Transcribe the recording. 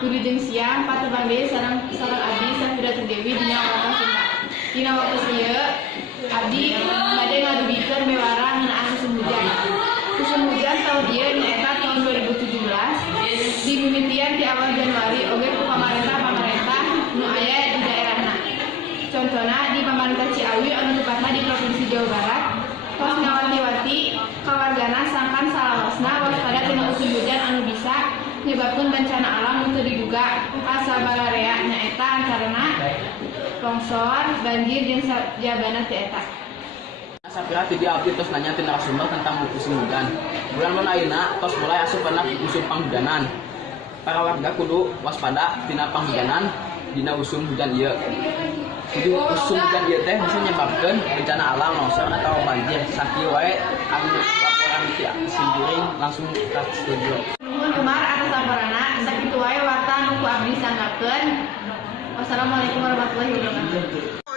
Dulu jeung siang patebang deui sareng abdi Safiratul Dewi dina waktu Sunda. Dina waktu ieu abdi bade ngadugikeun bewara ngeunaan musim hujan. Musim hujan tahun ieu nyaeta tahun 2017 dimimitian di awal Januari oge ku pamarentah nu aya di daerahna. Contohna di pamarentah Ciawi anu tepatna di Provinsi Jawa Barat, tos ngawati-wati kawargana sangkan salawasna waspada tina musim hujan anu bisa nyebabkeun bencana alam nu teu diduga kasabagarea nyaeta antarana longsor, banjir jeung sababana teu eta. Sapira ti abdi tos nanya ti narasumber tentang musim hujan. Bulan ayeuna tos mulai asup kana musim panghujanan. Para warga kudu waspada tina panghujanan dina musim hujan ieu. Jadi musim hujan ieu teh bisa nyebabkeun bencana alam longsor atau banjir. Sakieu wae anu laporan ti simpuring langsung ka studio. Nuhun Umar atas laporanna, sakitu wae warta nu ku abdi sanggakeun. Wassalamualaikum warahmatullahi wabarakatuh.